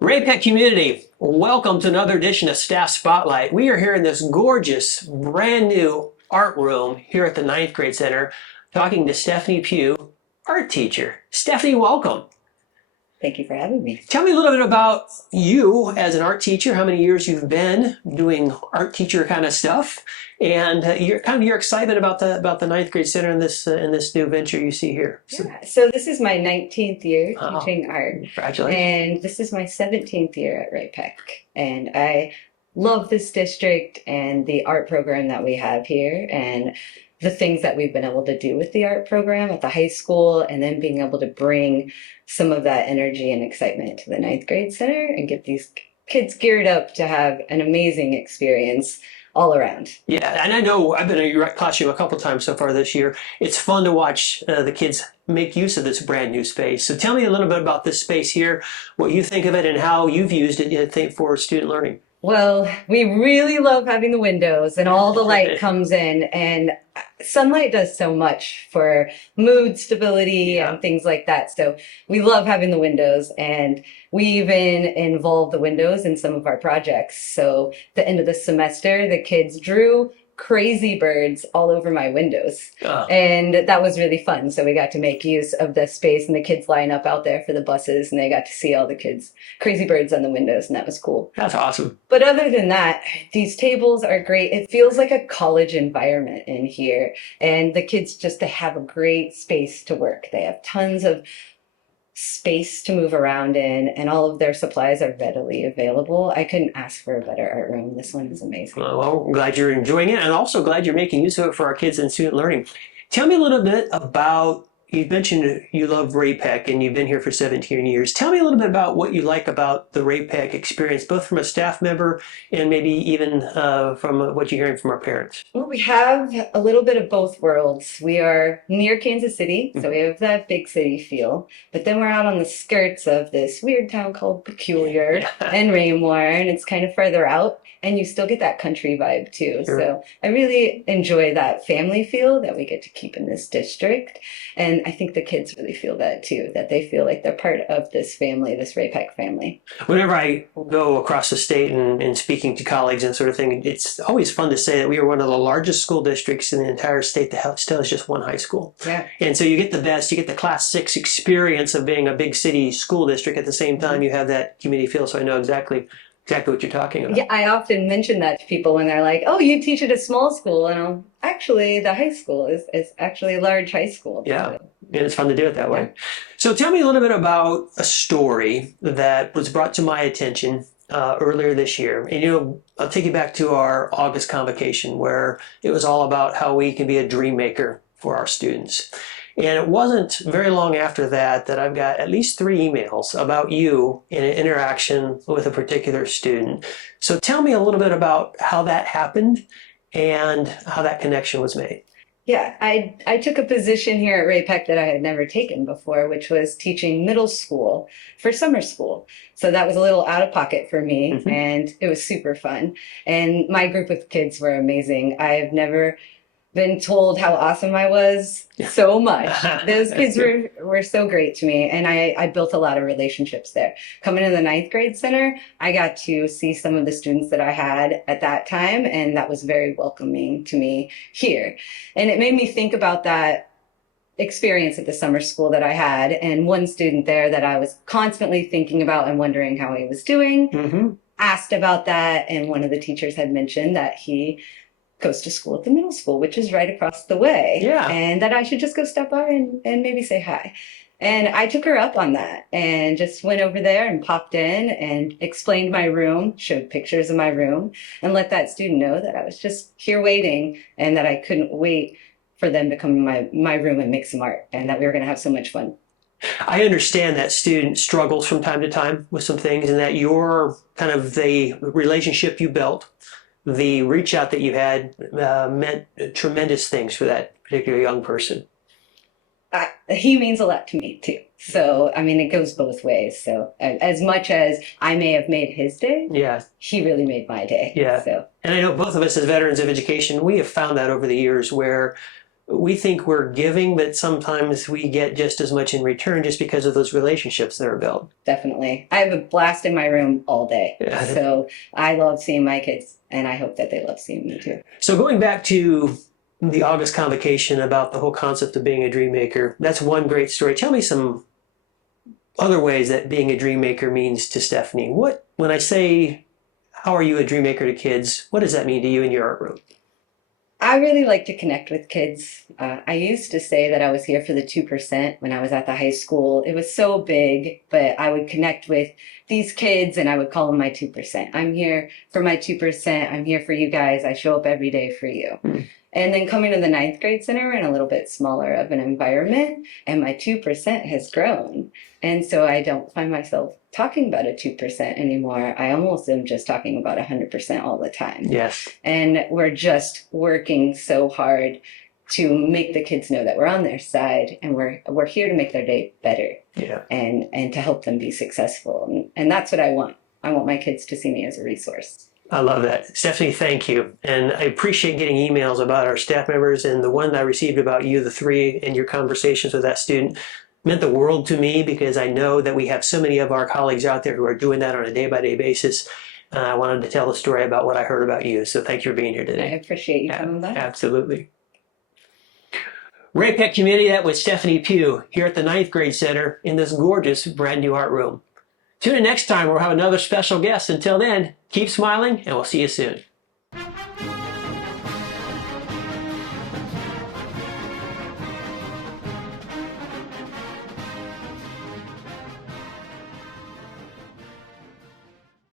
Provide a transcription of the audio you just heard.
Ray-Pec community, welcome to another edition of Staff Spotlight. We are here in this gorgeous, brand new art room here at the Ninth Grade Center, talking to Stephanie Pugh, art teacher. Stephanie, welcome. Thank you for having me. Tell me a little bit about you as an art teacher, how many years you've been doing art teacher kind of stuff, and your excitement about the Ninth Grade Center and this new venture you see here. So this is my 19th year teaching art. Congratulations. And this is my 17th year at Ray-Pec. And I love this district and the art program that we have here and the things that we've been able to do with the art program at the high school, and then being able to bring some of that energy and excitement to the Ninth Grade Center and get these kids geared up to have an amazing experience all around. Yeah, and I know I've been in your classroom a couple times so far this year. It's fun to watch the kids make use of this brand new space. So tell me a little bit about this space here, what you think of it, and how you've used it, you think, for student learning. Well, we really love having the windows and all the light comes in, and sunlight does so much for mood stability and things like that. So we love having the windows, and we even involve the windows in some of our projects. So the end of the semester, the kids drew crazy birds all over my windows. And that was really fun. So we got to make use of the space, and the kids line up out there for the buses, and they got to see all the kids crazy birds on the windows, and that was cool. That's awesome. But other than that, these tables are great. It feels like a college environment in here, and the kids they have a great space to work. They have tons of space to move around in, and all of their supplies are readily available. I couldn't ask for a better art room. This one is amazing. Well, I'm glad you're enjoying it, and also glad you're making use of it for our kids and student learning. Tell me a little bit about, you mentioned you love Ray-Pec and you've been here for 17 years. Tell me a little bit about what you like about the Ray-Pec experience, both from a staff member and maybe even from what you're hearing from our parents. Well, we have a little bit of both worlds. We are near Kansas City, so we have that big city feel. But then we're out on the skirts of this weird town called Peculiar and Raymore, and it's kind of further out. And you still get that country vibe too. Sure. So I really enjoy that family feel that we get to keep in this district. And I think the kids really feel that too, that they feel like they're part of this family, this Ray-Pec family. Whenever I go across the state and speaking to colleagues and sort of thing, it's always fun to say that we are one of the largest school districts in the entire state that still has just one high school. Yeah. And so you get the best, you get the class 6 experience of being a big city school district. At the same time, you have that community feel, so I know exactly what you're talking about. Yeah, I often mention that to people when they're like, oh, you teach at a small school. And actually, the high school is actually a large high school. Yeah, and it's fun to do it that way. So tell me a little bit about a story that was brought to my attention earlier this year. And I'll take you back to our August convocation, where it was all about how we can be a dream maker for our students. And it wasn't very long after that I've got at least 3 emails about you in an interaction with a particular student. So tell me a little bit about how that happened and how that connection was made. Yeah, I took a position here at Ray-Pec that I had never taken before, which was teaching middle school for summer school. So that was a little out of pocket for me, and it was super fun. And my group of kids were amazing. I've never been told how awesome I was so much. Those kids were so great to me, and I built a lot of relationships there. Coming to the Ninth Grade Center, I got to see some of the students that I had at that time, and that was very welcoming to me here. And it made me think about that experience at the summer school that I had, and one student there that I was constantly thinking about and wondering how he was doing, asked about that, and one of the teachers had mentioned that he goes to school at the middle school, which is right across the way. Yeah. And that I should just go stop by and maybe say hi. And I took her up on that and just went over there and popped in and explained my room, showed pictures of my room, and let that student know that I was just here waiting and that I couldn't wait for them to come in my room and make some art, and that we were going to have so much fun. I understand that student struggles from time to time with some things, and that your kind of the relationship you built, the reach out that you had meant tremendous things for that particular young person. He means a lot to me too. So, I mean, it goes both ways. So as much as I may have made his day, he really made my day. Yeah. So. And I know both of us as veterans of education, we have found that over the years where we think we're giving, but sometimes we get just as much in return just because of those relationships that are built. Definitely. I have a blast in my room all day. Yeah. So I love seeing my kids, and I hope that they love seeing me too. So going back to the August convocation about the whole concept of being a dream maker, that's one great story. Tell me some other ways that being a dream maker means to Stephanie. When I say, how are you a dream maker to kids, what does that mean to you in your art room? I really like to connect with kids. I used to say that I was here for the 2% when I was at the high school. It was so big, but I would connect with these kids and I would call them my 2%. I'm here for my 2%. I'm here for you guys. I show up every day for you. Mm. And then coming to the 9th grade center in a little bit smaller of an environment, and my 2% has grown. And so I don't find myself talking about a 2% anymore. I almost am just talking about 100% all the time. Yes. And we're just working so hard to make the kids know that we're on their side and we're here to make their day better. Yeah. And to help them be successful. And that's what I want. I want my kids to see me as a resource. I love that. Stephanie, thank you. And I appreciate getting emails about our staff members, and the one I received about you, the 3, and your conversations with that student meant the world to me, because I know that we have so many of our colleagues out there who are doing that on a day-by-day basis. I wanted to tell the story about what I heard about you. So thank you for being here today. I appreciate you coming by. Absolutely. Ray-Pec community, that was Stephanie Pugh here at the 9th grade center in this gorgeous brand new art room. Tune in next time. We'll have another special guest. Until then, keep smiling, and we'll see you soon.